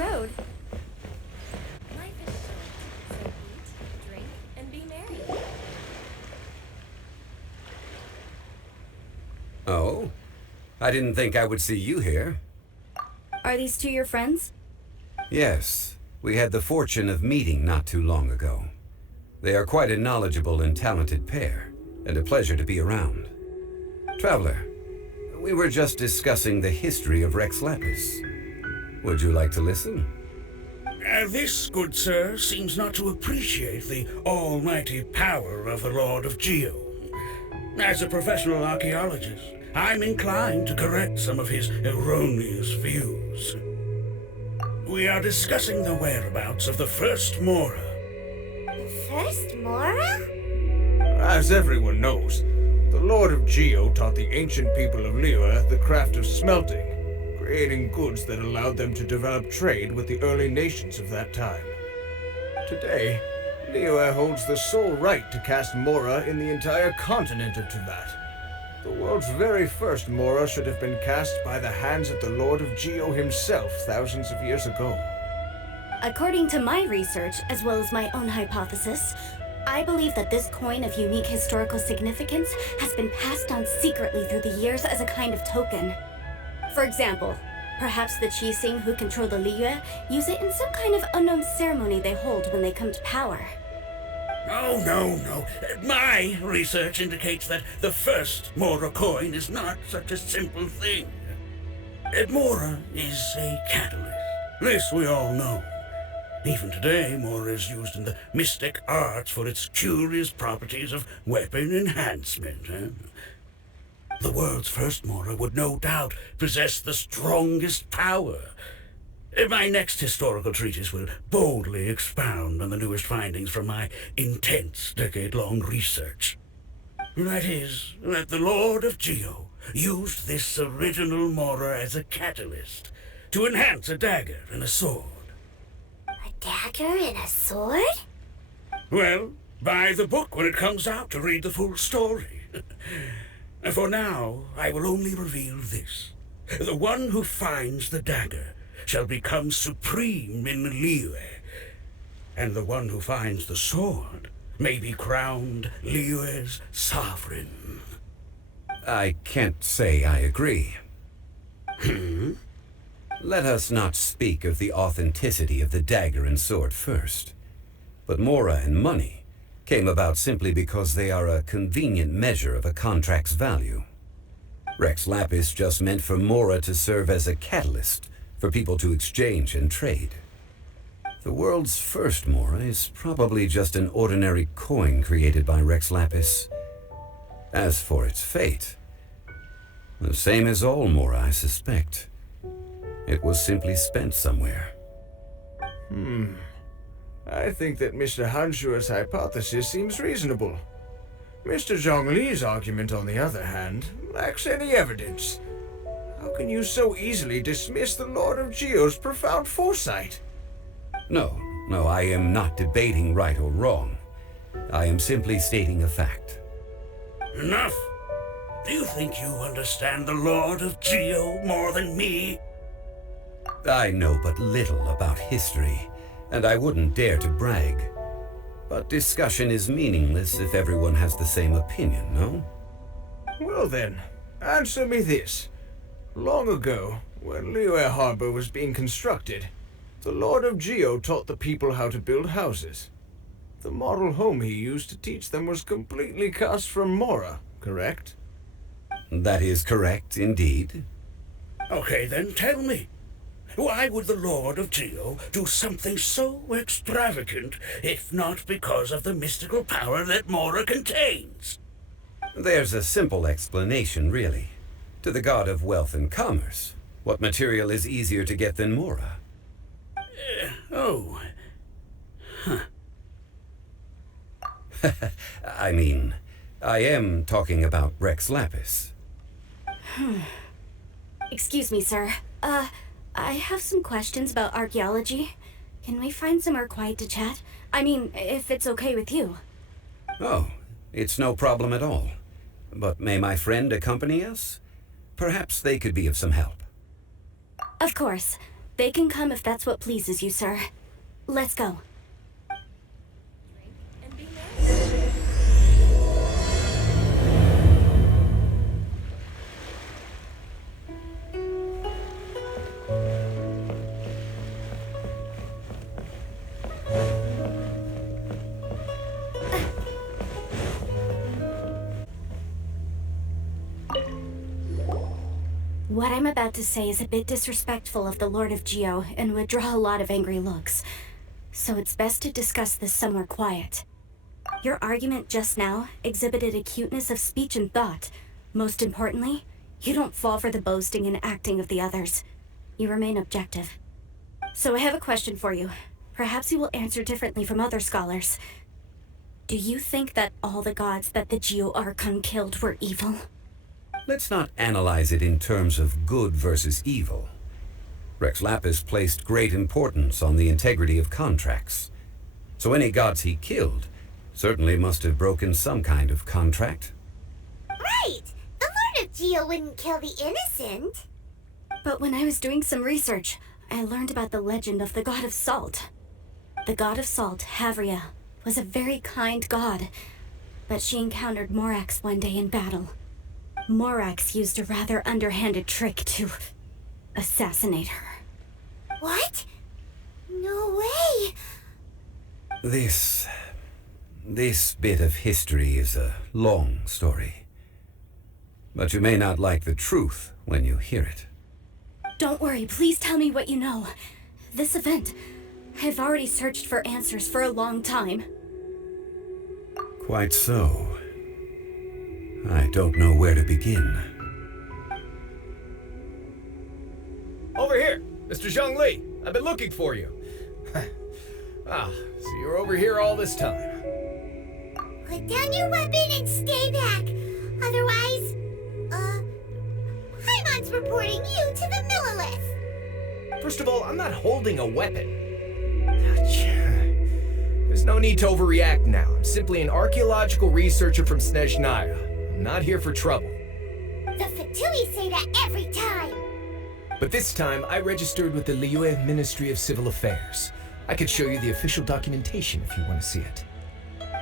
road. Life is short, so eat, drink, and be merry. Oh? I didn't think I would see you here. Are these two your friends? Yes, we had the fortune of meeting not too long ago. They are quite a knowledgeable and talented pair, and a pleasure to be around. Traveler, we were just discussing the history of Rex Lapis. Would you like to listen? This, good sir, seems not to appreciate the almighty power of the Lord of Geo. As a professional archaeologist, I'm inclined to correct some of his erroneous views. We are discussing the whereabouts of the first Mora. First Mora? As everyone knows, the Lord of Geo taught the ancient people of Liyue the craft of smelting, creating goods that allowed them to develop trade with the early nations of that time. Today, Liyue holds the sole right to cast Mora in the entire continent of Teyvat. The world's very first Mora should have been cast by the hands of the Lord of Geo himself thousands of years ago. According to my research, as well as my own hypothesis, I believe that this coin of unique historical significance has been passed on secretly through the years as a kind of token. For example, perhaps the Qixing who control the Liyue use it in some kind of unknown ceremony they hold when they come to power. Oh, no. My research indicates that the first Mora coin is not such a simple thing. Mora is a catalyst. This we all know. Even today, Mora is used in the mystic arts for its curious properties of weapon enhancement. The world's first Mora would no doubt possess the strongest power. My next historical treatise will boldly expound on the newest findings from my intense decade-long research. That is, that the Lord of Geo used this original Mora as a catalyst to enhance a dagger and a sword. A dagger and a sword? Well, buy the book when it comes out to read the full story. For now, I will only reveal this. The one who finds the dagger shall become supreme in Liyue, and the one who finds the sword may be crowned Liyue's sovereign. I can't say I agree. Let us not speak of the authenticity of the dagger and sword first. But Mora and money came about simply because they are a convenient measure of a contract's value. Rex Lapis just meant for Mora to serve as a catalyst for people to exchange and trade. The world's first Mora is probably just an ordinary coin created by Rex Lapis. As for its fate, the same as all Mora, I suspect. It was simply spent somewhere. I think that Mr. Hanshua's hypothesis seems reasonable. Mr. Zhongli's argument, on the other hand, lacks any evidence. How can you so easily dismiss the Lord of Geo's profound foresight? No, I am not debating right or wrong. I am simply stating a fact. Enough! Do you think you understand the Lord of Geo more than me? I know but little about history, and I wouldn't dare to brag. But discussion is meaningless if everyone has the same opinion, no? Well then, answer me this. Long ago, when Liyue Harbor was being constructed, the Lord of Geo taught the people how to build houses. The model home he used to teach them was completely cast from Mora, correct? That is correct, indeed. Okay, then tell me. Why would the Lord of Geo do something so extravagant, if not because of the mystical power that Mora contains? There's a simple explanation, really. To the god of wealth and commerce, what material is easier to get than Mora? I mean, I am talking about Rex Lapis. Excuse me, sir. I have some questions about archaeology. Can we find somewhere quiet to chat? I mean, if it's okay with you. Oh, it's no problem at all. But may my friend accompany us? Perhaps they could be of some help. Of course. They can come if that's what pleases you, sir. Let's go. Drink and be merry. What I'm about to say is a bit disrespectful of the Lord of Geo and would draw a lot of angry looks. So it's best to discuss this somewhere quiet. Your argument just now exhibited acuteness of speech and thought. Most importantly, you don't fall for the boasting and acting of the others. You remain objective. So I have a question for you. Perhaps you will answer differently from other scholars. Do you think that all the gods that the Geo Archon killed were evil? Let's not analyze it in terms of good versus evil. Rex Lapis placed great importance on the integrity of contracts. So any gods he killed certainly must have broken some kind of contract. Right! The Lord of Geo wouldn't kill the innocent. But when I was doing some research, I learned about the legend of the god of salt. The god of salt, Havria, was a very kind god, but she encountered Morax one day in battle. Morax used a rather underhanded trick to assassinate her. What? No way! This bit of history is a long story. But you may not like the truth when you hear it. Don't worry, please tell me what you know. This event, I've already searched for answers for a long time. Quite so. I don't know where to begin. Over here, Mr. Zhongli. I've been looking for you. So you're over here all this time. Put down your weapon and stay back. Otherwise, Paimon's reporting you to the Millilith. First of all, I'm not holding a weapon. There's no need to overreact now. I'm simply an archaeological researcher from Snezhnaya. I'm not here for trouble. The Fatui say that every time. But this time, I registered with the Liyue Ministry of Civil Affairs. I could show you the official documentation if you want to see it.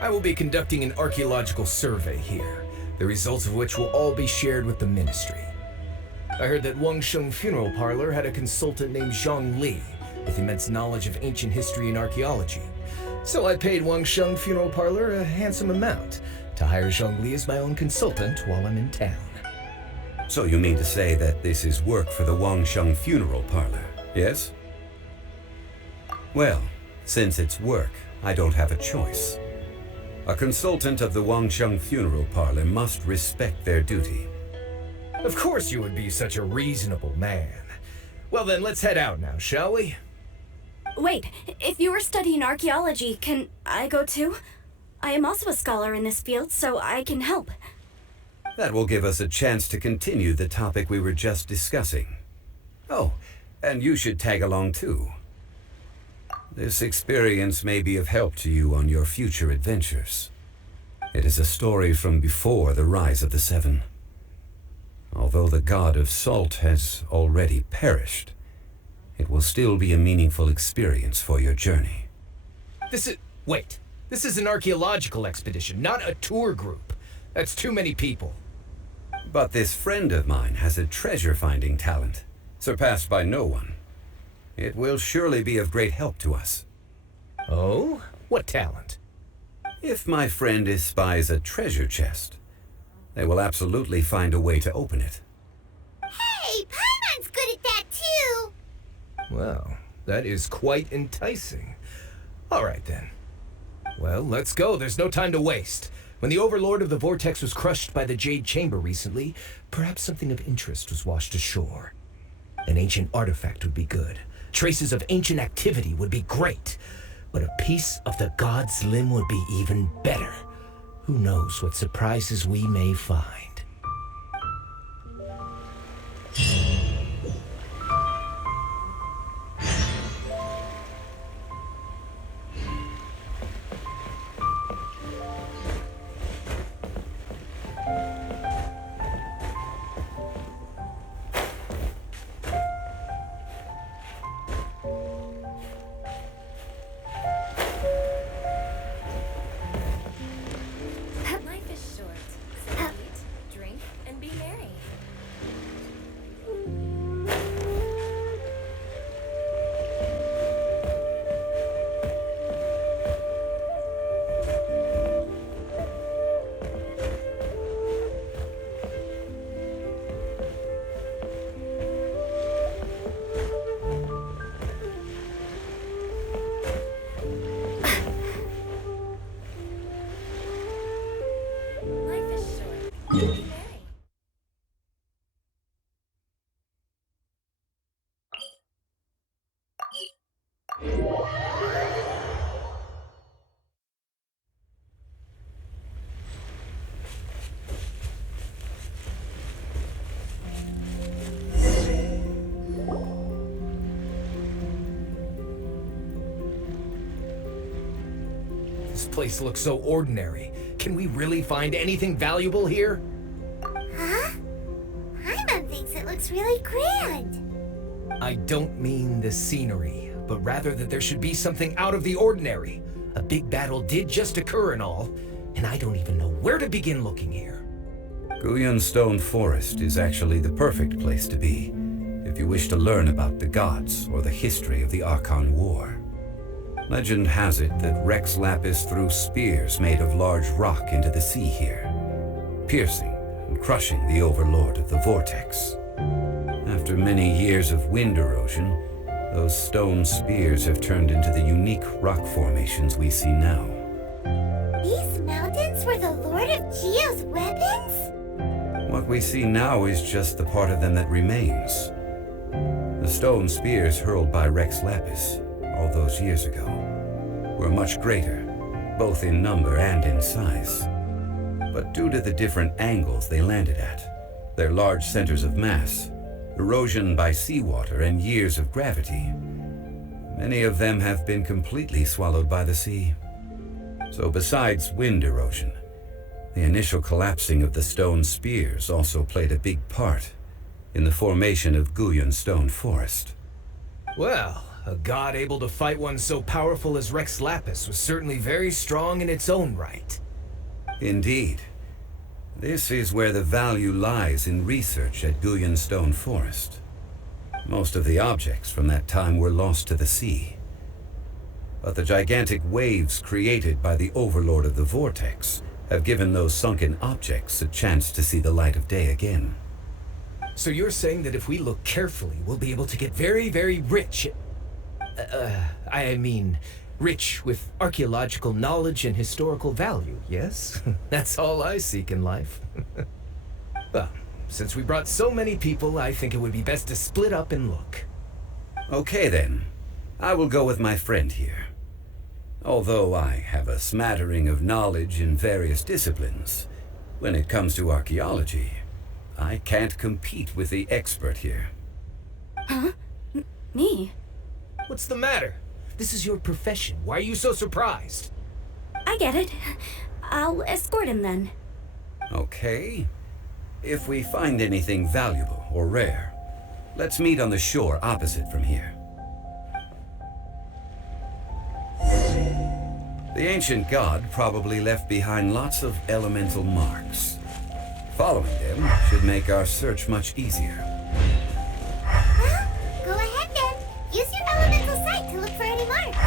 I will be conducting an archaeological survey here, the results of which will all be shared with the ministry. I heard that Wangsheng Funeral Parlor had a consultant named Zhongli with immense knowledge of ancient history and archaeology. So I paid Wangsheng Funeral Parlor a handsome amount to hire Zhongli as my own consultant while I'm in town. So you mean to say that this is work for the Wangsheng Funeral Parlor, yes? Well, since it's work, I don't have a choice. A consultant of the Wangsheng Funeral Parlor must respect their duty. Of course you would be such a reasonable man. Well then, let's head out now, shall we? Wait, if you were studying archaeology, can I go too? I am also a scholar in this field, so I can help. That will give us a chance to continue the topic we were just discussing. Oh, and you should tag along too. This experience may be of help to you on your future adventures. It is a story from before the rise of the Seven. Although the god of salt has already perished, it will still be a meaningful experience for your journey. Wait. This is an archaeological expedition, not a tour group. That's too many people. But this friend of mine has a treasure-finding talent, surpassed by no one. It will surely be of great help to us. Oh? What talent? If my friend espies a treasure chest, they will absolutely find a way to open it. Hey, Paimon's good at that too. Well, that is quite enticing. All right then. Well, let's go. There's no time to waste. When the Overlord of the Vortex was crushed by the Jade Chamber recently, perhaps something of interest was washed ashore. An ancient artifact would be good. Traces of ancient activity would be great. But a piece of the god's limb would be even better. Who knows what surprises we may find. This place looks so ordinary. Can we really find anything valuable here? Huh? Paimon thinks it looks really grand. I don't mean the scenery, but rather that there should be something out of the ordinary. A big battle did just occur and all, and I don't even know where to begin looking here. Guyun Stone Forest is actually the perfect place to be, if you wish to learn about the gods or the history of the Archon War. Legend has it that Rex Lapis threw spears made of large rock into the sea here, piercing and crushing the overlord of the vortex. After many years of wind erosion, those stone spears have turned into the unique rock formations we see now. These mountains were the Lord of Geo's weapons? What we see now is just the part of them that remains. The stone spears hurled by Rex Lapis all those years ago were much greater, both in number and in size. But due to the different angles they landed at, their large centers of mass, erosion by seawater, and years of gravity, many of them have been completely swallowed by the sea. So besides wind erosion, the initial collapsing of the stone spears also played a big part in the formation of Guyun Stone Forest. Well, a god able to fight one so powerful as Rex Lapis was certainly very strong in its own right. Indeed. This is where the value lies in research at Guyun Stone Forest. Most of the objects from that time were lost to the sea. But the gigantic waves created by the overlord of the vortex have given those sunken objects a chance to see the light of day again. So you're saying that if we look carefully, we'll be able to get very, very rich. I mean, rich with archaeological knowledge and historical value, yes? That's all I seek in life. Well, since we brought so many people, I think it would be best to split up and look. Okay then. I will go with my friend here. Although I have a smattering of knowledge in various disciplines, when it comes to archaeology, I can't compete with the expert here. Huh? Me? What's the matter? This is your profession. Why are you so surprised? I get it. I'll escort him then. Okay. If we find anything valuable or rare, let's meet on the shore opposite from here. The ancient god probably left behind lots of elemental marks. Following them should make our search much easier. Well, go ahead then. Use your elemental sight to look for any marks.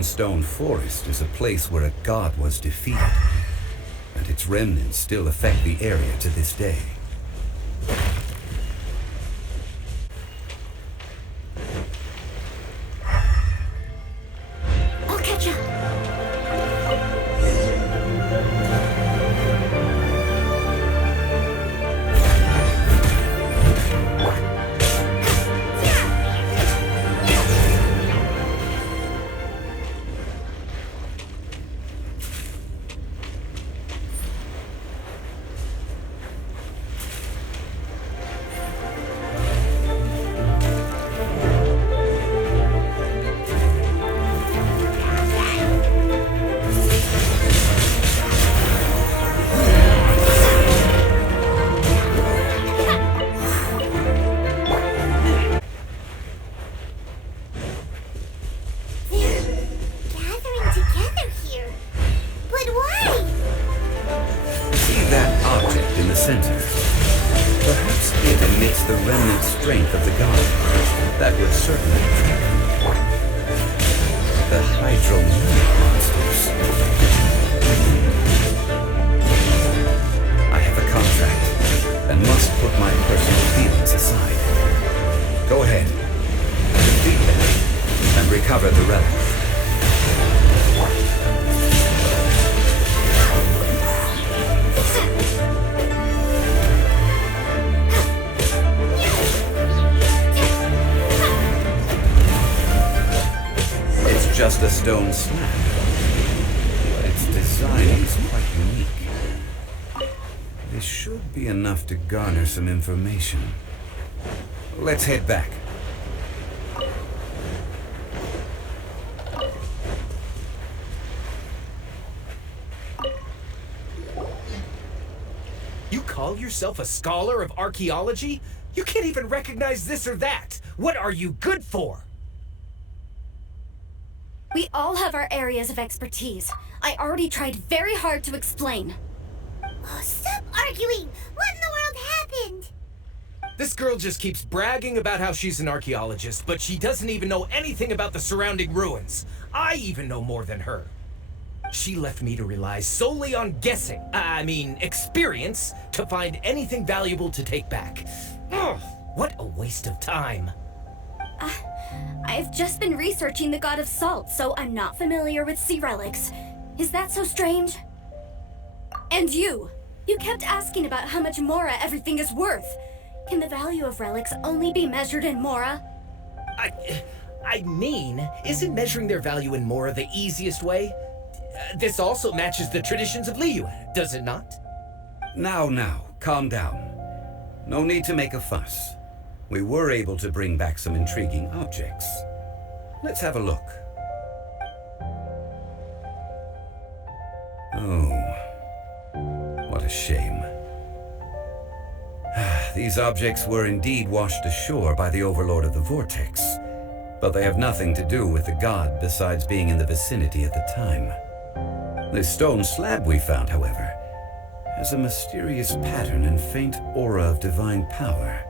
Dragonstone Forest is a place where a god was defeated, and its remnants still affect the area to this day. I'll catch up. Just a stone slab, but its design is quite unique. This should be enough to garner some information. Let's head back. You call yourself a scholar of archaeology? You can't even recognize this or that. What are you good for? We all have our areas of expertise. I already tried very hard to explain. Oh, stop arguing! What in the world happened? This girl just keeps bragging about how she's an archaeologist, but she doesn't even know anything about the surrounding ruins. I even know more than her. She left me to rely solely on guessing, experience, to find anything valuable to take back. Ugh, what a waste of time. I've just been researching the God of Salt, so I'm not familiar with sea relics. Is that so strange? And you kept asking about how much Mora everything is worth. Can the value of relics only be measured in Mora? Isn't measuring their value in Mora the easiest way? This also matches the traditions of Liyue, does it not? Now, calm down. No need to make a fuss. We were able to bring back some intriguing objects. Let's have a look. Oh, what a shame. These objects were indeed washed ashore by the Overlord of the Vortex, but they have nothing to do with the god besides being in the vicinity at the time. This stone slab we found, however, has a mysterious pattern and faint aura of divine power.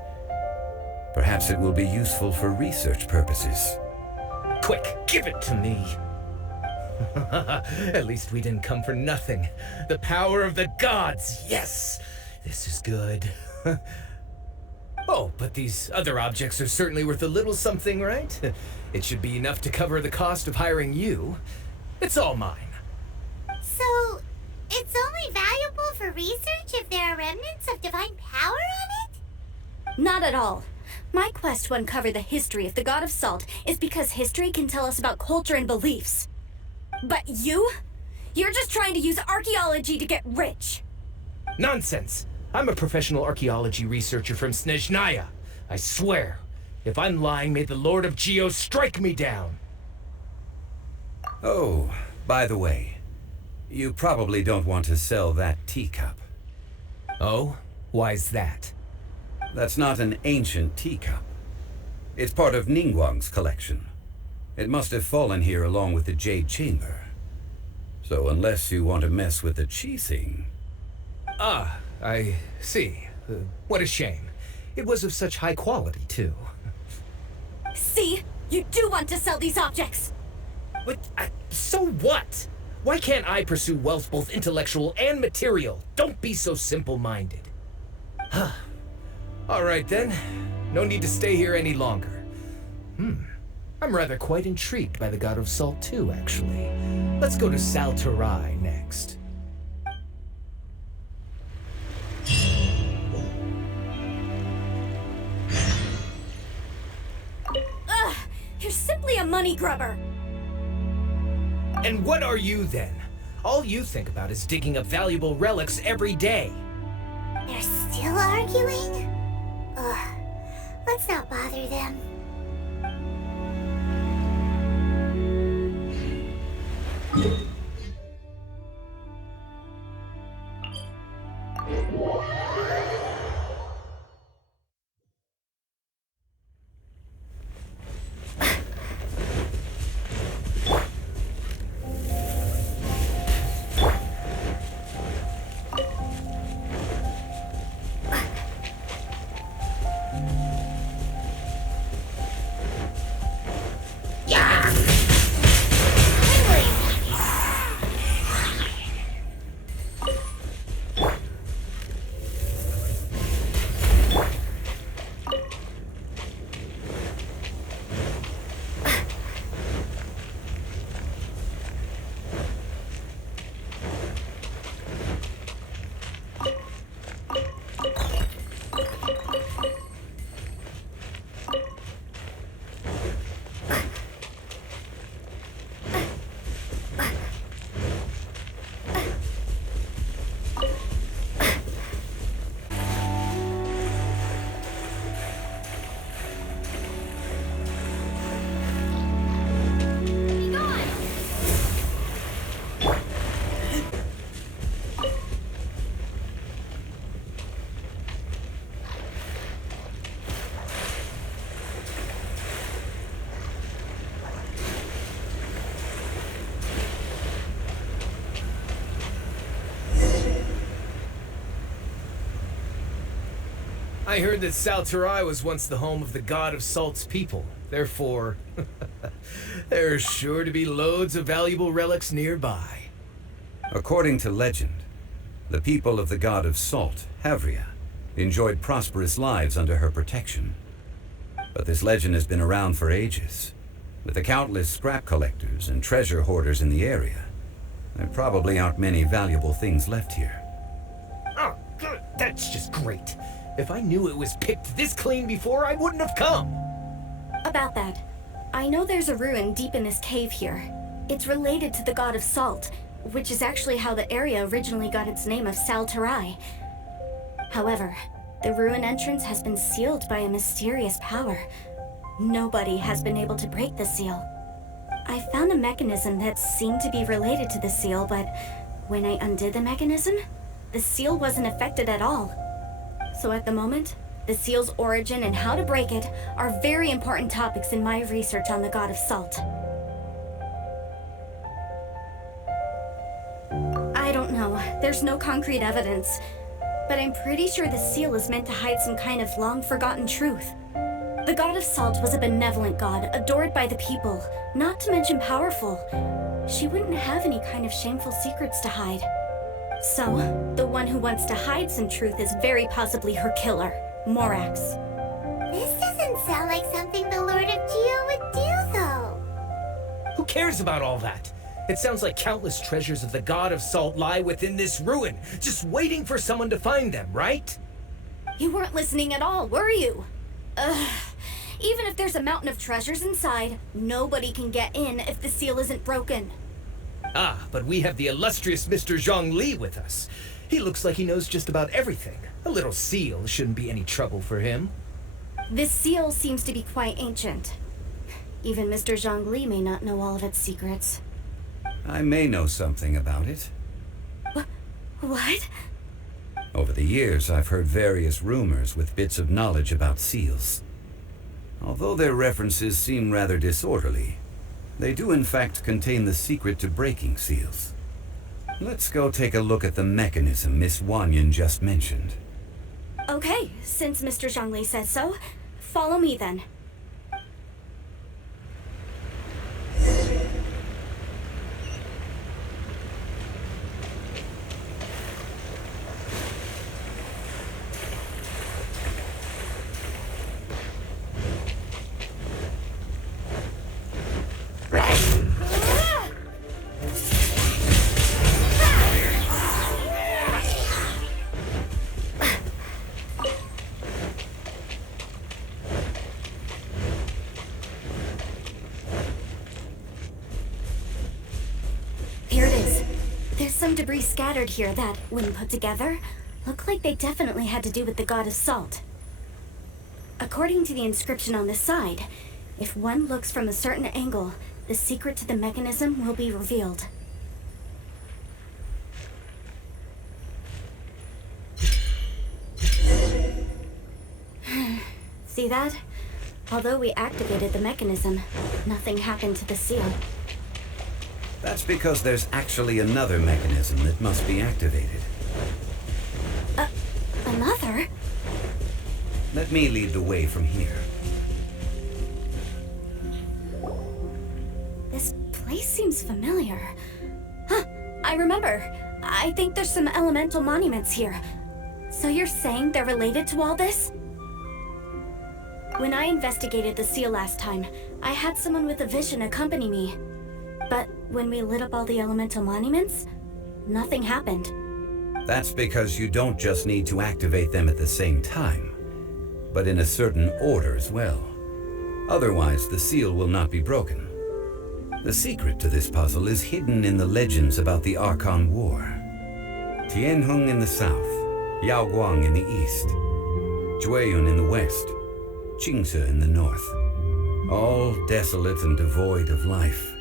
Perhaps it will be useful for research purposes. Quick, give it to me. At least we didn't come for nothing. The power of the gods, yes! This is good. Oh, but these other objects are certainly worth a little something, right? It should be enough to cover the cost of hiring you. It's all mine. So, it's only valuable for research if there are remnants of divine power on it? Not at all. My quest to uncover the history of the God of Salt is because history can tell us about culture and beliefs. But you're just trying to use archaeology to get rich. Nonsense! I'm a professional archaeology researcher from Snezhnaya. I swear, if I'm lying, may the Lord of Geo strike me down. Oh, by the way, you probably don't want to sell that teacup. Oh? Why's that? That's not an ancient teacup. It's part of Ningguang's collection. It must have fallen here along with the Jade Chamber. So unless you want to mess with the Qixing... Ah, I see. What a shame. It was of such high quality, too. See? You do want to sell these objects! But, so what? Why can't I pursue wealth both intellectual and material? Don't be so simple-minded. All right then. No need to stay here any longer. I'm rather quite intrigued by the God of Salt too, actually. Let's go to Sal Terrea next. Ugh! You're simply a money grubber! And what are you then? All you think about is digging up valuable relics every day. They're still arguing? Ugh. Let's not bother them. I heard that Sal Terrea was once the home of the God of Salt's people. Therefore, there's sure to be loads of valuable relics nearby. According to legend, the people of the God of Salt, Havria, enjoyed prosperous lives under her protection. But this legend has been around for ages. With the countless scrap collectors and treasure hoarders in the area, there probably aren't many valuable things left here. Oh, good. That's just great. If I knew it was picked this clean before, I wouldn't have come. About that, I know there's a ruin deep in this cave here. It's related to the God of Salt, which is actually how the area originally got its name of Sal Terrea. However, the ruin entrance has been sealed by a mysterious power. Nobody has been able to break the seal. I found a mechanism that seemed to be related to the seal, but when I undid the mechanism, the seal wasn't affected at all. So at the moment, the seal's origin and how to break it are very important topics in my research on the God of Salt. I don't know, there's no concrete evidence, but I'm pretty sure the seal is meant to hide some kind of long-forgotten truth. The God of Salt was a benevolent god, adored by the people, not to mention powerful. She wouldn't have any kind of shameful secrets to hide. So, the one who wants to hide some truth is very possibly her killer, Morax. This doesn't sound like something the Lord of Geo would do, though. Who cares about all that? It sounds like countless treasures of the God of Salt lie within this ruin, just waiting for someone to find them, right? You weren't listening at all, were you? Ugh. Even if there's a mountain of treasures inside, nobody can get in if the seal isn't broken. Ah, but we have the illustrious Mr. Zhongli with us. He looks like he knows just about everything. A little seal shouldn't be any trouble for him. This seal seems to be quite ancient. Even Mr. Zhongli may not know all of its secrets. I may know something about it. What? Over the years, I've heard various rumors with bits of knowledge about seals. Although their references seem rather disorderly, they do in fact contain the secret to breaking seals. Let's go take a look at the mechanism Miss Wanyan just mentioned. Okay, since Mr. Zhongli says so, follow me then. some debris scattered here that, when put together, look like they definitely had to do with the god of salt. According to the inscription on the side, if one looks from a certain angle, the secret to the mechanism will be revealed. See that? Although we activated the mechanism, nothing happened to the seal. That's because there's actually another mechanism that must be activated. Another? Let me lead the way from here. This place seems familiar. Huh, I remember. I think there's some elemental monuments here. So you're saying they're related to all this? When I investigated the seal last time, I had someone with a vision accompany me. But when we lit up all the elemental monuments, nothing happened. That's because you don't just need to activate them at the same time, but in a certain order as well. Otherwise, the seal will not be broken. The secret to this puzzle is hidden in the legends about the Archon War. Tianheng in the south, Yaoguang in the east, Guyun in the west, Qingce in the north, all desolate and devoid of life.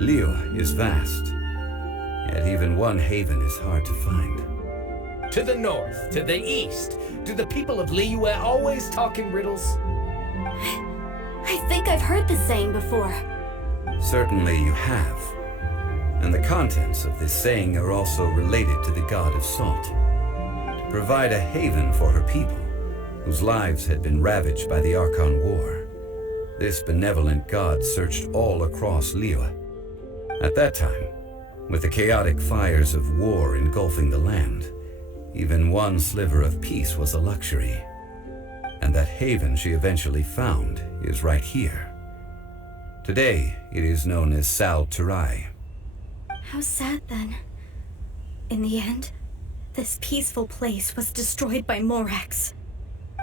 Liyue is vast, yet even one haven is hard to find. To the north, to the east. Do the people of Liyue always talk in riddles? I think I've heard this saying before. Certainly you have. And the contents of this saying are also related to the god of salt. To provide a haven for her people, whose lives had been ravaged by the Archon War, this benevolent god searched all across Liyue. At that time, with the chaotic fires of war engulfing the land, even one sliver of peace was a luxury. And that haven she eventually found is right here. Today, it is known as Sal Terrea. How sad then. In the end, this peaceful place was destroyed by Morax.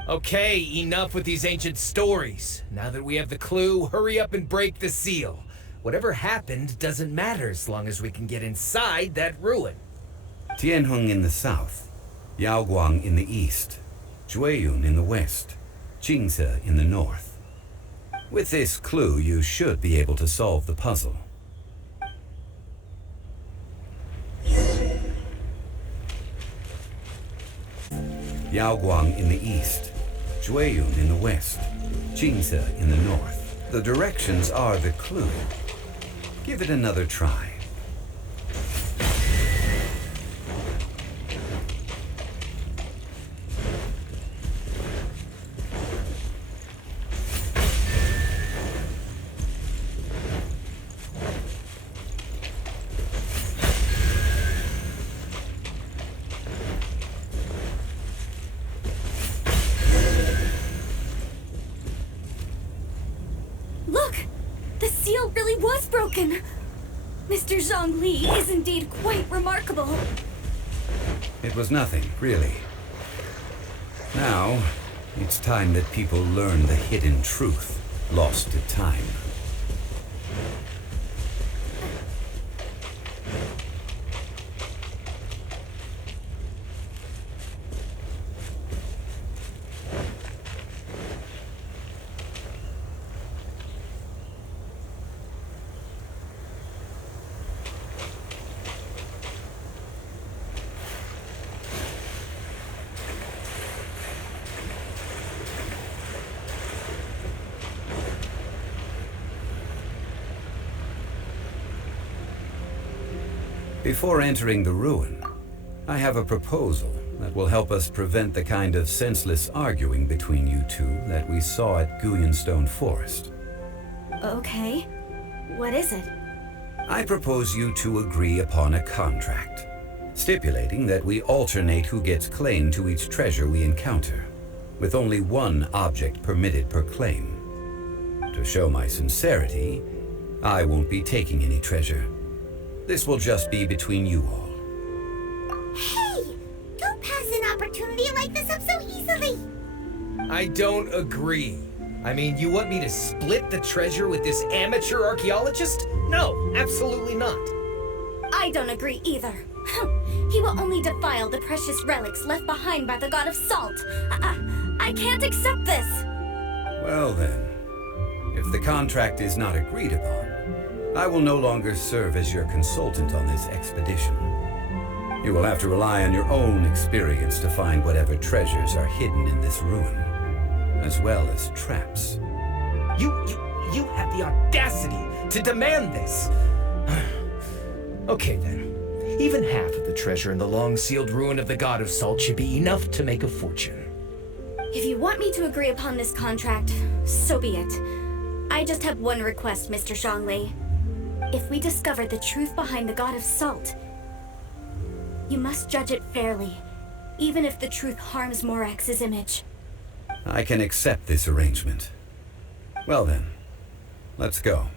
Okay, enough with these ancient stories. Now that we have the clue, hurry up and break the seal. Whatever happened doesn't matter as long as we can get inside that ruin. Tianheng in the south, Yaoguang in the east, Guyun in the west, Qingce in the north. With this clue, you should be able to solve the puzzle. Yaoguang in the east, Guyun in the west, Qingce in the north. The directions are the clue. Give it another try. Look! The seal really was broken! Mr. Zhongli is indeed quite remarkable. It was nothing, really. Now, it's time that people learn the hidden truth lost to time. Before entering the ruin, I have a proposal that will help us prevent the kind of senseless arguing between you two that we saw at Guyun Stone Forest. Okay. What is it? I propose you two agree upon a contract, stipulating that we alternate who gets claim to each treasure we encounter, with only one object permitted per claim. To show my sincerity, I won't be taking any treasure. This will just be between you all. Hey! Don't pass an opportunity like this up so easily! I don't agree. I mean, you want me to split the treasure with this amateur archaeologist? No, absolutely not. I I don't agree either. He will only defile the precious relics left behind by the god of salt. I can't accept this. Well then, if the contract is not agreed upon, I will no longer serve as your consultant on this expedition. You will have to rely on your own experience to find whatever treasures are hidden in this ruin, as well as traps. You have the audacity to demand this! Okay then. Even half of the treasure in the long-sealed ruin of the God of Salt should be enough to make a fortune. If you want me to agree upon this contract, so be it. I just have one request, Mr. Zhongli. If we discover the truth behind the God of Salt, you must judge it fairly, even if the truth harms Morax's image. I can accept this arrangement. Well then, let's go.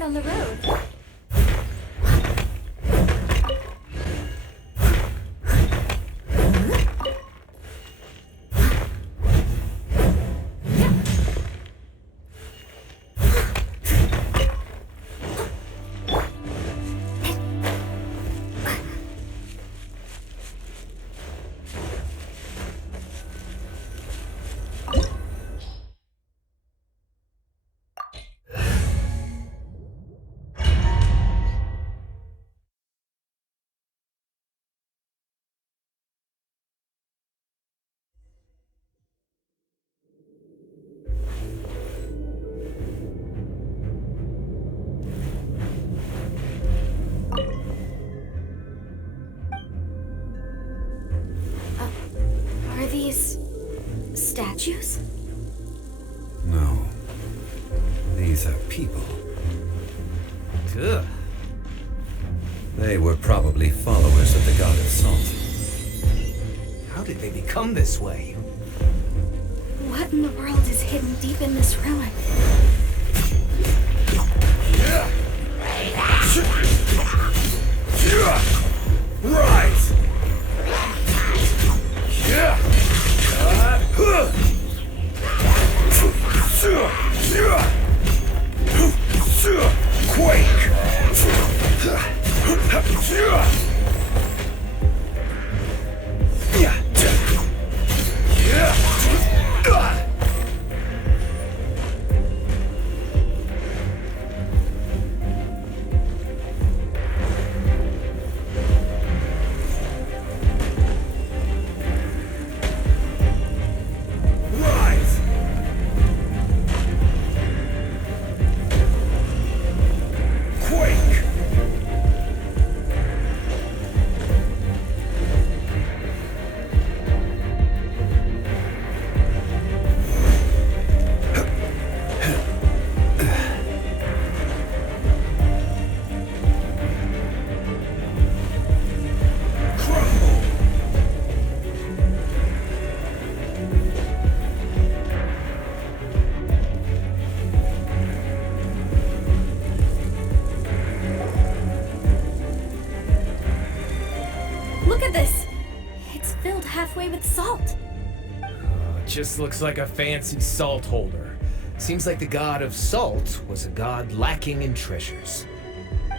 On the road. These are people. Ugh. They were probably followers of the god of salt. How did they become this way? What in the world is hidden deep in this ruin? Rise! Quake! Look at this! It's filled halfway with salt. Just looks like a fancy salt holder. Seems like the god of salt was a god lacking in treasures.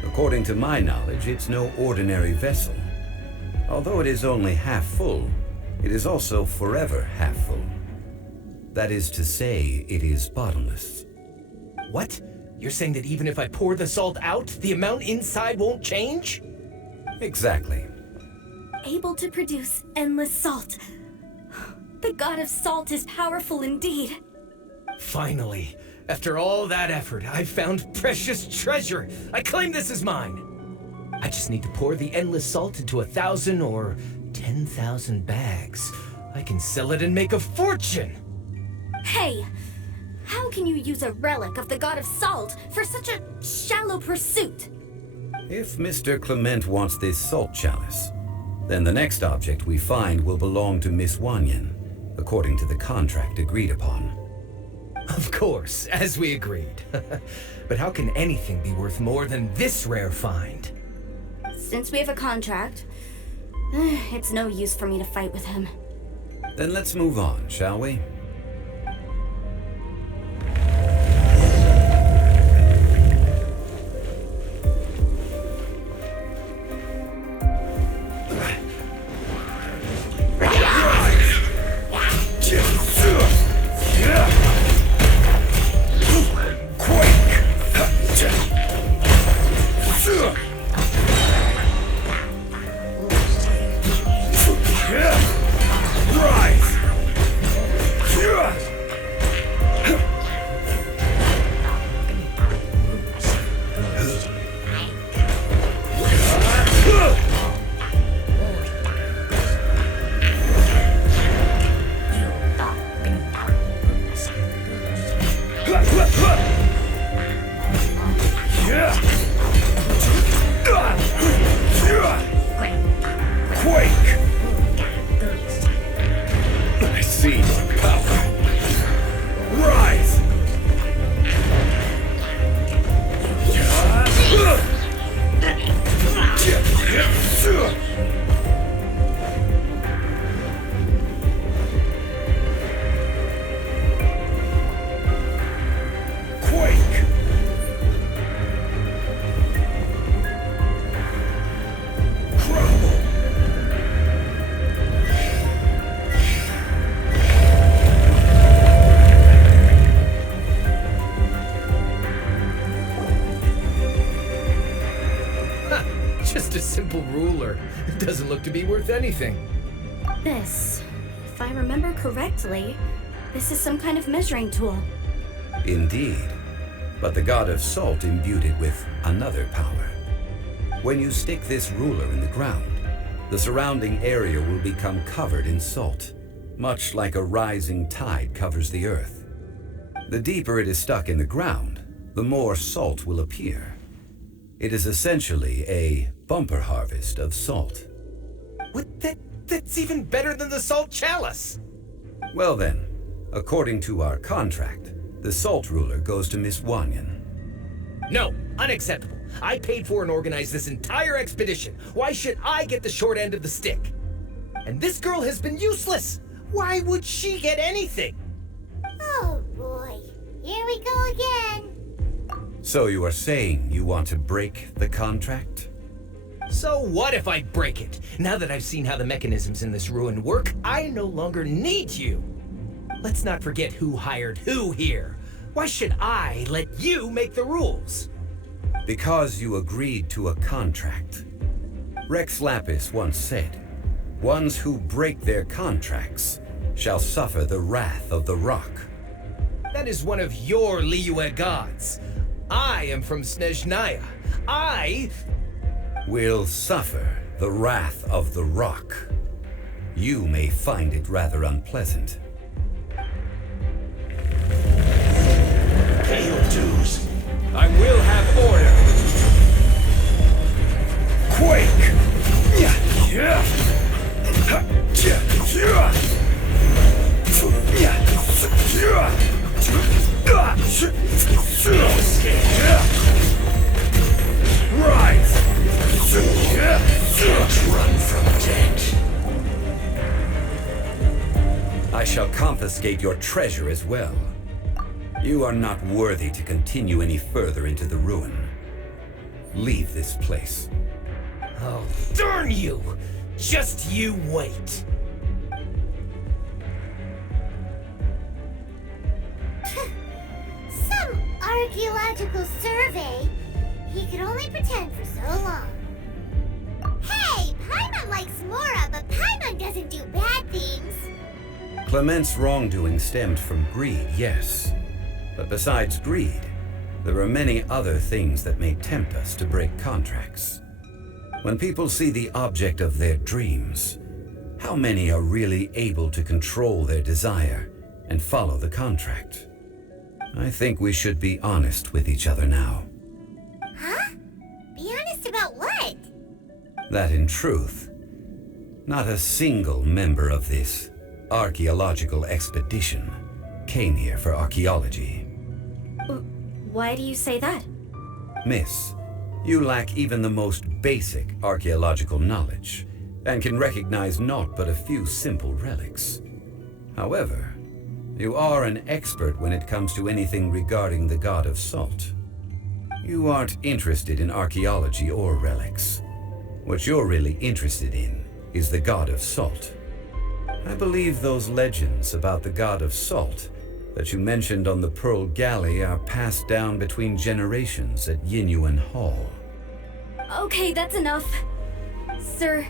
According to my knowledge, it's no ordinary vessel. Although it is only half full, it is also forever half full. That is to say, it is bottomless. What? You're saying that even if I pour the salt out, the amount inside won't change? Exactly. Able to produce endless salt. The god of salt is powerful indeed. Finally, after all that effort, I've found precious treasure. I claim this as mine. I just need to pour the endless salt into 1,000 or 10,000 bags. I can sell it and make a fortune. Hey, how can you use a relic of the god of salt for such a shallow pursuit? If Mr. Kliment wants this salt chalice, then the next object we find will belong to Miss Wanyan, according to the contract agreed upon. Of course, as we agreed. But how can anything be worth more than this rare find? Since we have a contract, it's no use for me to fight with him. Then let's move on, shall we? Just a simple ruler. It doesn't look to be worth anything. This, if I remember correctly, this is some kind of measuring tool. Indeed. But the god of salt imbued it with another power. When you stick this ruler in the ground, the surrounding area will become covered in salt, much like a rising tide covers the earth. The deeper it is stuck in the ground, the more salt will appear. It is essentially a bumper harvest of salt. What? That's even better than the salt chalice! Well then, according to our contract, the salt ruler goes to Miss Wanyan. No, unacceptable. I paid for and organized this entire expedition. Why should I get the short end of the stick? And this girl has been useless! Why would she get anything? Oh boy, here we go again. So you are saying you want to break the contract? So what if I break it? Now that I've seen how the mechanisms in this ruin work, I no longer need you. Let's not forget who hired who here. Why should I let you make the rules? Because you agreed to a contract. Rex Lapis once said, "Ones who break their contracts shall suffer the wrath of the rock." That is one of your Liyue gods. I am from Snezhnaya. I Will suffer the wrath of the rock. You may find it rather unpleasant. Pay your dues. I will have order. Quake! No escape. Rise! Can't run from death. I shall confiscate your treasure as well. You are not worthy to continue any further into the ruin. Leave this place. Oh, darn you! Just you wait. Some archaeological survey. He could only pretend for so long. Hey, Paimon likes Mora, but Paimon doesn't do bad things. Climent's wrongdoing stemmed from greed, yes. But besides greed, there are many other things that may tempt us to break contracts. When people see the object of their dreams, how many are really able to control their desire and follow the contract? I think we should be honest with each other now. Huh? Be honest about what? That in truth, not a single member of this archaeological expedition came here for archaeology. Why do you say that? Miss, you lack even the most basic archaeological knowledge, and can recognize naught but a few simple relics. However, you are an expert when it comes to anything regarding the god of salt. You aren't interested in archaeology or relics. What you're really interested in is the god of salt. I believe those legends about the god of salt that you mentioned on the Pearl Galley are passed down between generations at Guyun Hall. Okay, that's enough. Sir,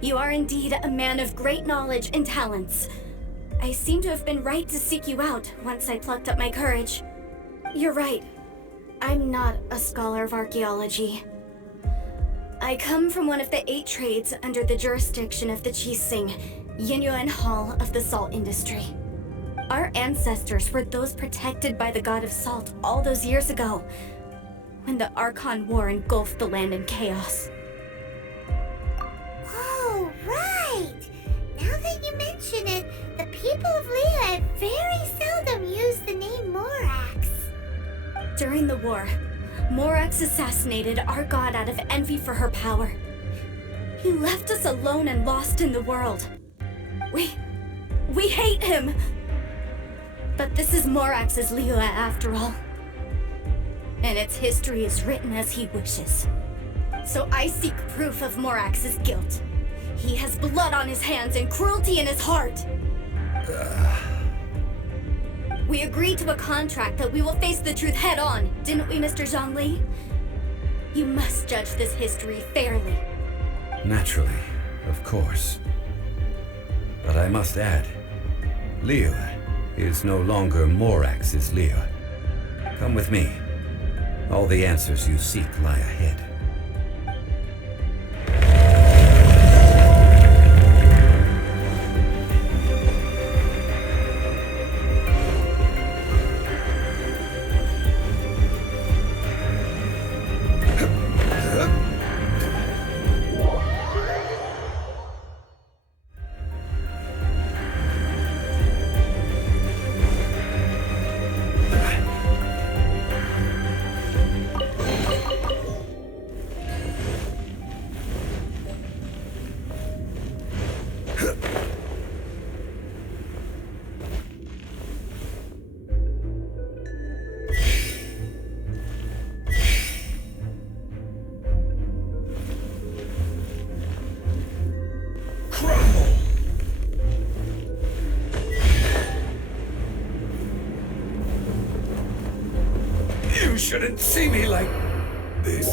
you are indeed a man of great knowledge and talents. I seem to have been right to seek you out once I plucked up my courage. You're right. I'm not a scholar of archaeology. I come from one of the 8 trades under the jurisdiction of the Chising, Guyun Hall of the salt industry. Our ancestors were those protected by the god of salt all those years ago, when the Archon War engulfed the land in chaos. Oh, right! Now that you mention it, the people of Liyue very seldom use the name Morax. During the war, Morax assassinated our god out of envy for her power. He left us alone and lost in the world. We hate him! But this is Morax's Liyue after all. And its history is written as he wishes. So I seek proof of Morax's guilt. He has blood on his hands and cruelty in his heart. We agreed to a contract that we will face the truth head on, didn't we, Mr. Zhongli? You must judge this history fairly. Naturally, of course. But I must add, Liyue is no longer Morax's Liyue. Come with me. All the answers you seek lie ahead. You shouldn't see me like this.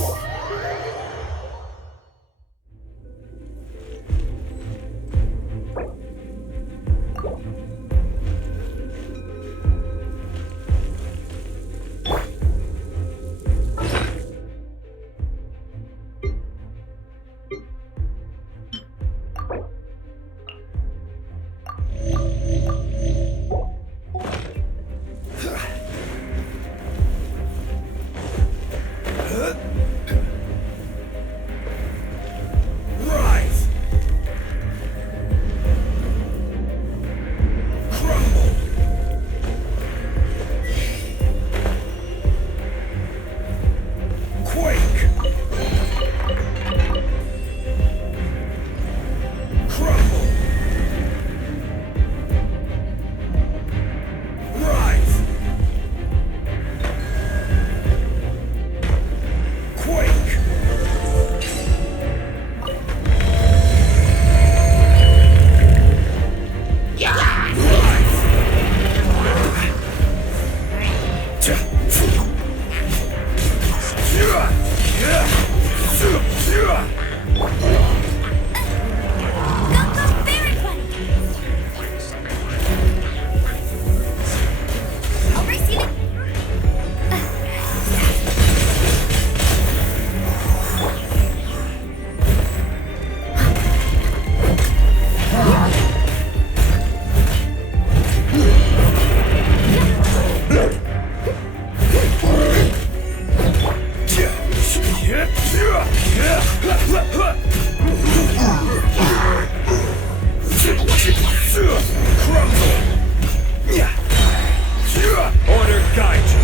Order guide you.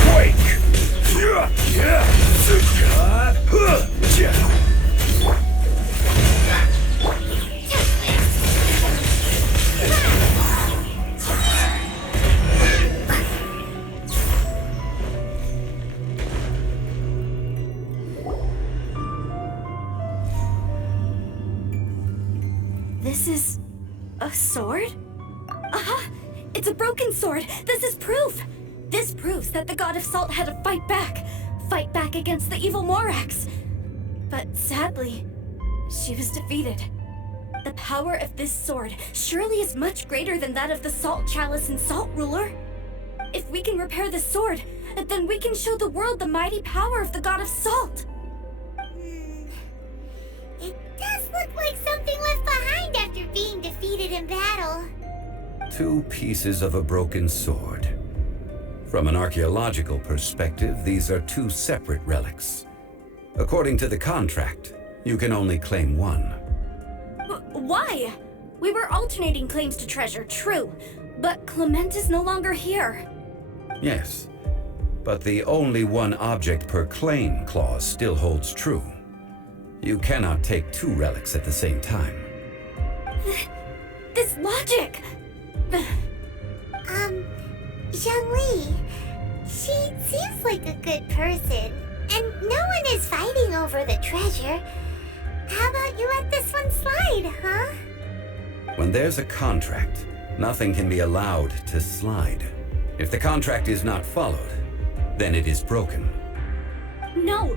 Quake. This is a sword? Aha! It's a broken sword! This is proof! This proves that the god of salt had to fight back against the evil Morax. But sadly, she was defeated. The power of this sword surely is much greater than that of the Salt Chalice and Salt Ruler. If we can repair the sword, then we can show the world the mighty power of the god of salt. It does look like something left behind after being defeated in battle. 2 pieces of a broken sword. From an archaeological perspective, these are 2 separate relics. According to the contract, you can only claim one. Why? We were alternating claims to treasure, true, but Kliment is no longer here. Yes, but the only one object per claim clause still holds true. You cannot take 2 relics at the same time. This logic! Zhongli, she seems like a good person, and no one is fighting over the treasure. How about you let this one slide, huh? When there's a contract, nothing can be allowed to slide. If the contract is not followed, then it is broken. No!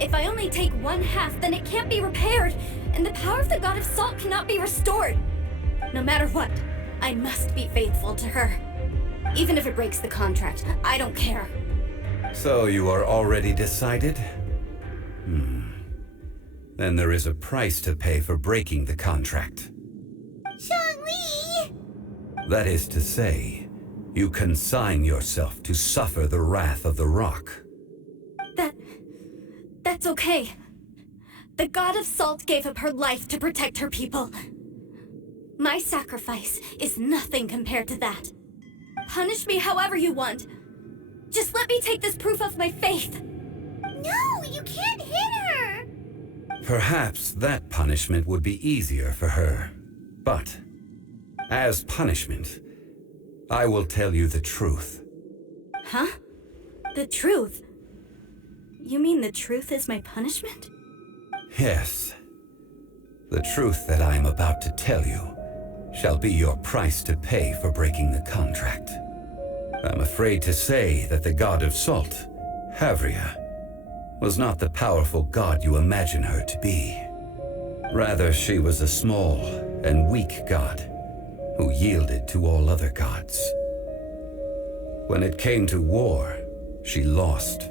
If I only take 1/2, then it can't be repaired, and the power of the god of salt cannot be restored. No matter what, I must be faithful to her. Even if it breaks the contract, I don't care. So you are already decided? Then there is a price to pay for breaking the contract. Zhongli! That is to say, you consign yourself to suffer the wrath of the rock. That's okay. The god of salt gave up her life to protect her people. My sacrifice is nothing compared to that. Punish me however you want. Just let me take this proof of my faith. No, you can't hit her! Perhaps that punishment would be easier for her. But, as punishment, I will tell you the truth. Huh? The truth? You mean the truth is my punishment? Yes. The truth that I am about to tell you shall be your price to pay for breaking the contract. I'm afraid to say that the god of salt, Havria, was not the powerful god you imagine her to be. Rather, she was a small and weak god who yielded to all other gods. When it came to war, she lost,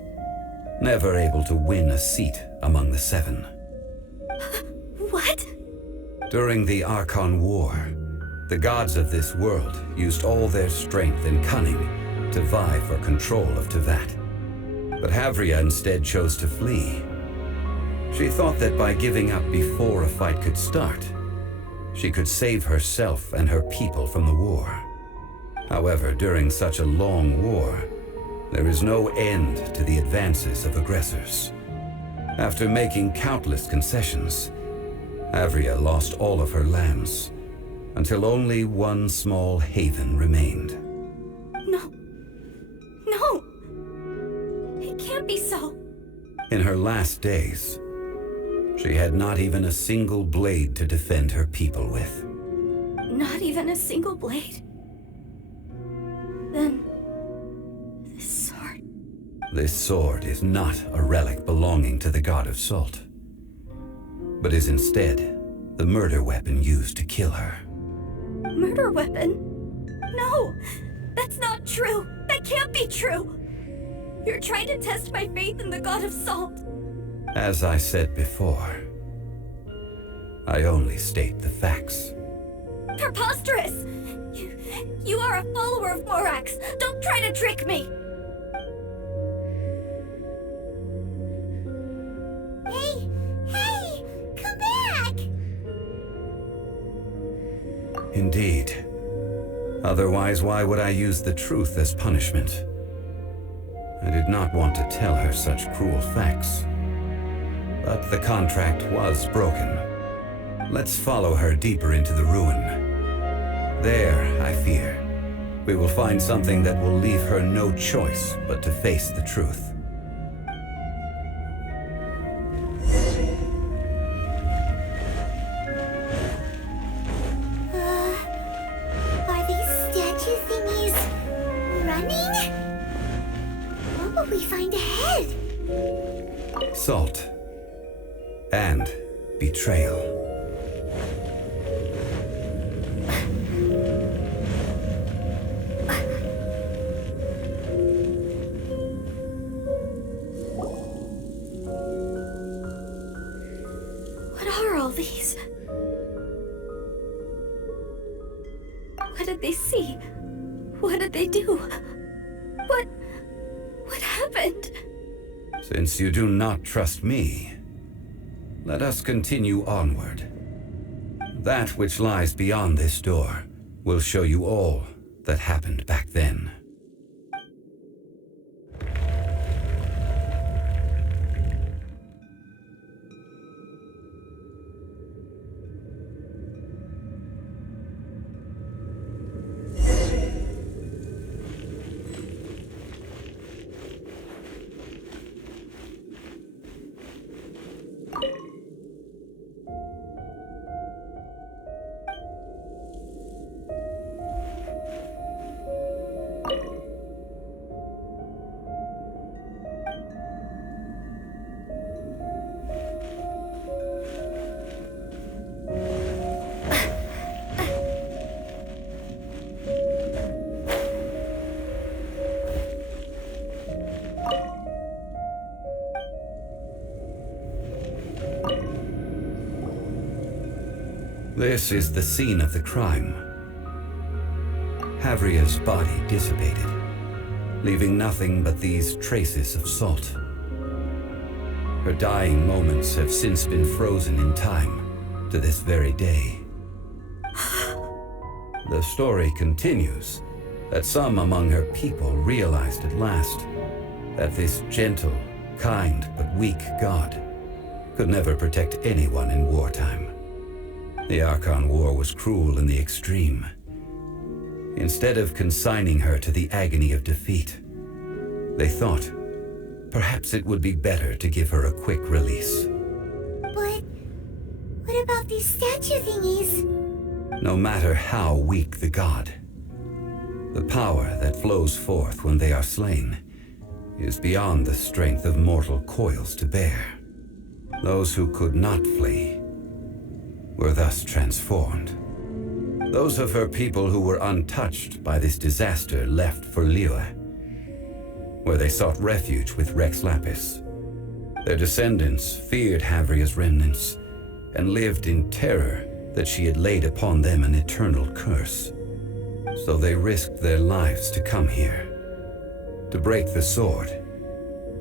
never able to win a seat among the seven. What? During the Archon War, the gods of this world used all their strength and cunning to vie for control of Tevat. But Havria instead chose to flee. She thought that by giving up before a fight could start, she could save herself and her people from the war. However, during such a long war, there is no end to the advances of aggressors. After making countless concessions, Havria lost all of her lands, until only one small haven remained. No. No! It can't be so. In her last days, she had not even a single blade to defend her people with. Not even a single blade? Then... this sword... This sword is not a relic belonging to the god of salt, but is instead the murder weapon used to kill her. Murder weapon? No! That's not true! That can't be true! You're trying to test my faith in the god of salt. As I said before, I only state the facts. Preposterous! You are a follower of Morax! Don't try to trick me! Hey! Come back! Indeed. Otherwise, why would I use the truth as punishment? I did not want to tell her such cruel facts. But the contract was broken. Let's follow her deeper into the ruin. There, I fear, we will find something that will leave her no choice but to face the truth. Are these statue thingies running? What will we find ahead? Salt. And betrayal. What are all these? What did they see? What did they do? What happened? Since you do not trust me, let us continue onward. That which lies beyond this door will show you all that happened back then. This is the scene of the crime. Havria's body dissipated, leaving nothing but these traces of salt. Her dying moments have since been frozen in time to this very day. The story continues that some among her people realized at last that this gentle, kind, but weak god could never protect anyone in wartime. The Archon War was cruel in the extreme. Instead of consigning her to the agony of defeat, they thought perhaps it would be better to give her a quick release. But what about these statue thingies? No matter how weak the god, the power that flows forth when they are slain is beyond the strength of mortal coils to bear. Those who could not flee were thus transformed. Those of her people who were untouched by this disaster left for Liyue, where they sought refuge with Rex Lapis. Their descendants feared Havria's remnants and lived in terror that she had laid upon them an eternal curse. So they risked their lives to come here, to break the sword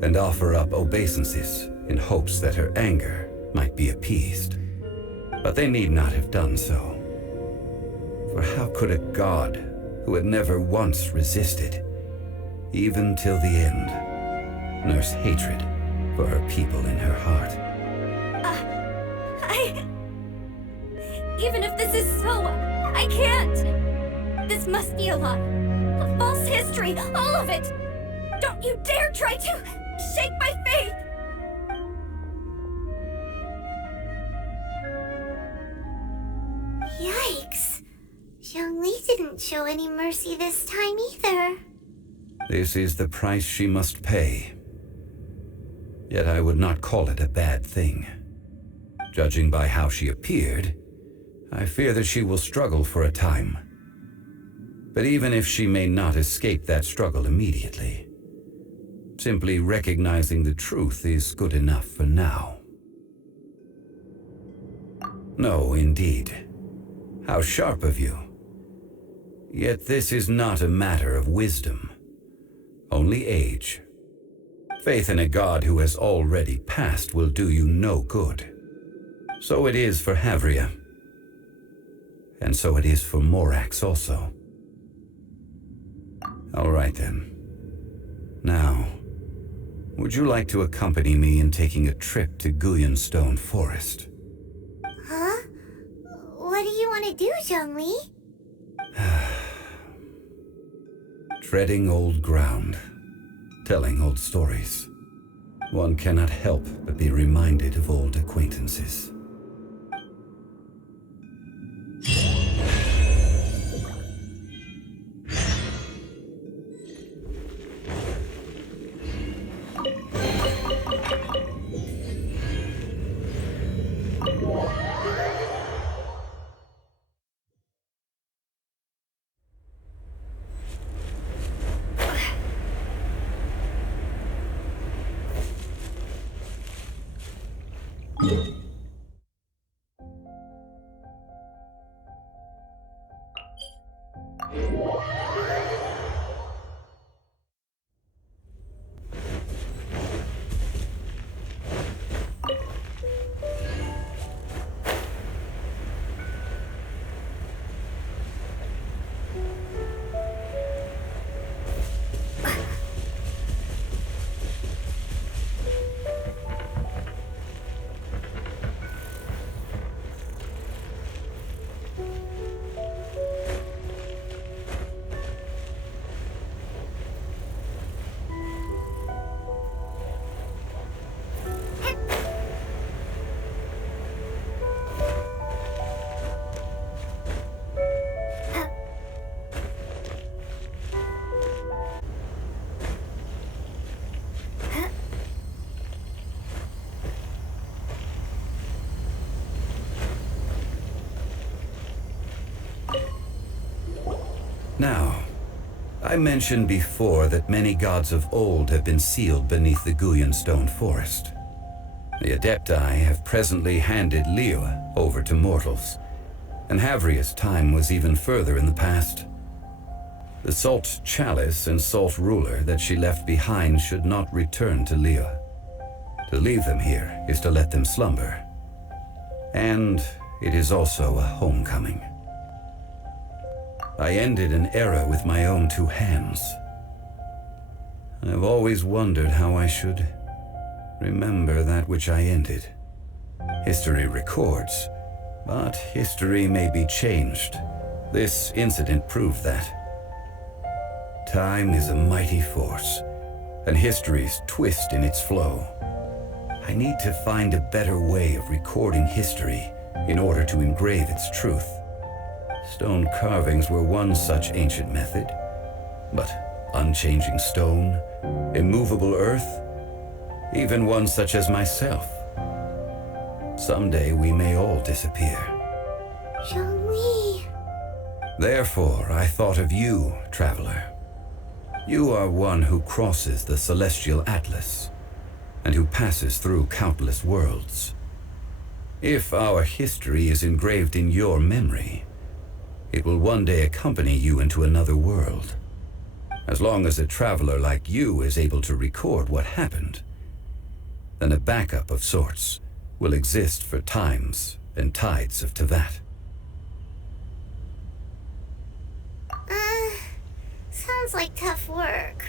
and offer up obeisances in hopes that her anger might be appeased. But they need not have done so. For how could a god who had never once resisted, even till the end, nurse hatred for her people in her heart? Even if this is so, I can't. This must be a lie. A false history, all of it. Don't you dare try to shake my faith. Yikes. Zhongli didn't show any mercy this time either. This is the price she must pay. Yet I would not call it a bad thing. Judging by how she appeared, I fear that she will struggle for a time. But even if she may not escape that struggle immediately, simply recognizing the truth is good enough for now. No, indeed. How sharp of you. Yet this is not a matter of wisdom, only age. Faith in a god who has already passed will do you no good. So it is for Havria. And so it is for Morax also. All right then. Now, would you like to accompany me in taking a trip to Guyun Stone Forest? Huh? What do you want to do, Zhongli? Treading old ground, telling old stories. One cannot help but be reminded of old acquaintances. Now, I mentioned before that many gods of old have been sealed beneath the Guyun Stone Forest. The Adepti have presently handed Liyue over to mortals, and Havria's time was even further in the past. The Salt Chalice and Salt Ruler that she left behind should not return to Liyue. To leave them here is to let them slumber. And it is also a homecoming. I ended an era with my own two hands. I've always wondered how I should remember that which I ended. History records, but history may be changed. This incident proved that. Time is a mighty force, and history's twist in its flow. I need to find a better way of recording history in order to engrave its truth. Stone carvings were one such ancient method. But unchanging stone, immovable earth, even one such as myself. Someday we may all disappear. Zhongli. Therefore, I thought of you, traveler. You are one who crosses the celestial atlas, and who passes through countless worlds. If our history is engraved in your memory, it will one day accompany you into another world. As long as a traveler like you is able to record what happened, then a backup of sorts will exist for times and tides of Teyvat. Sounds like tough work.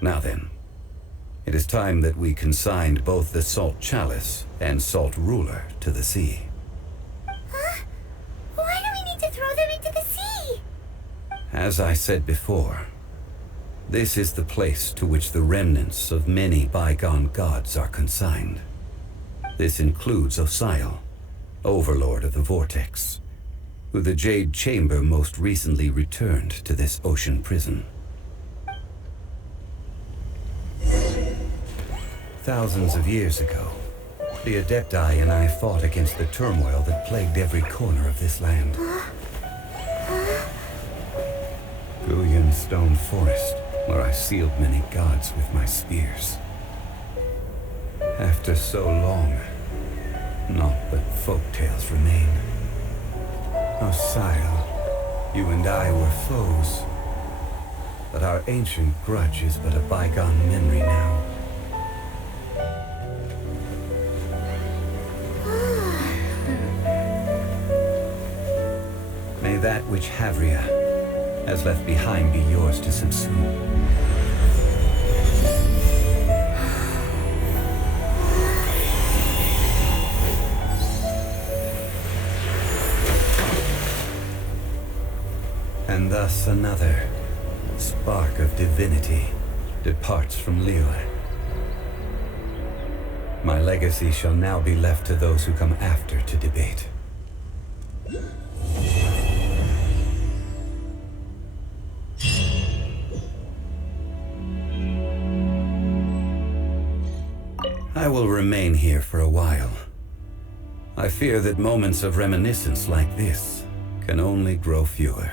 Now then, it is time that we consigned both the Salt Chalice and Salt Ruler to the sea. Huh? Why do we need to throw them into the sea? As I said before, this is the place to which the remnants of many bygone gods are consigned. This includes Osial, Overlord of the Vortex, who the Jade Chamber most recently returned to this ocean prison. Thousands of years ago, the Adepti and I fought against the turmoil that plagued every corner of this land. Guyun Stone Forest, where I sealed many gods with my spears. After so long, naught but folktales remain. Osial, you and I were foes, but our ancient grudge is but a bygone memory now. May that which Havria has left behind be yours to subsume. And thus another spark of divinity departs from Liyue. My legacy shall now be left to those who come after to debate. I will remain here for a while. I fear that moments of reminiscence like this can only grow fewer.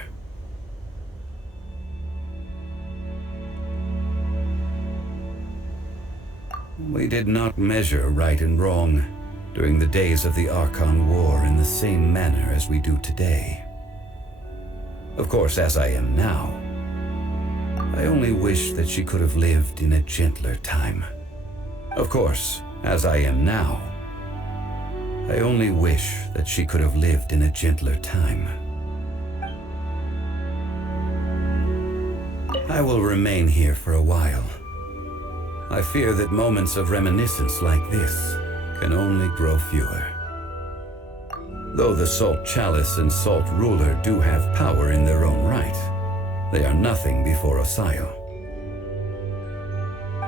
We did not measure right and wrong during the days of the Archon War in the same manner as we do today. Of course, as I am now, I only wish that she could have lived in a gentler time. Of course, as I am now, I only wish that she could have lived in a gentler time. I will remain here for a while. I fear that moments of reminiscence like this can only grow fewer. Though the Salt Chalice and Salt Ruler do have power in their own right, they are nothing before Osial.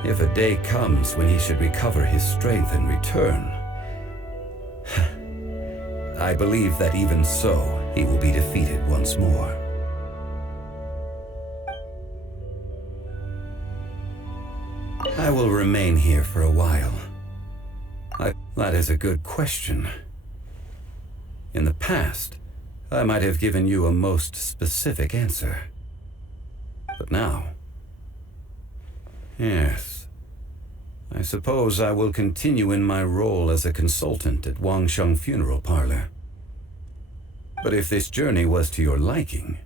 If a day comes when he should recover his strength and return, I believe that even so, he will be defeated once more. I will remain here for a while. That is a good question. In the past, I might have given you a most specific answer. But now... yes. I suppose I will continue in my role as a consultant at Wangsheng Funeral Parlor. But if this journey was to your liking,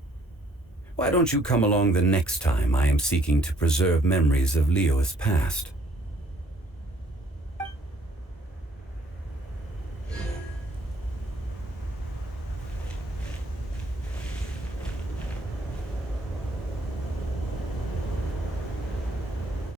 why don't you come along the next time I am seeking to preserve memories of Liyue's past?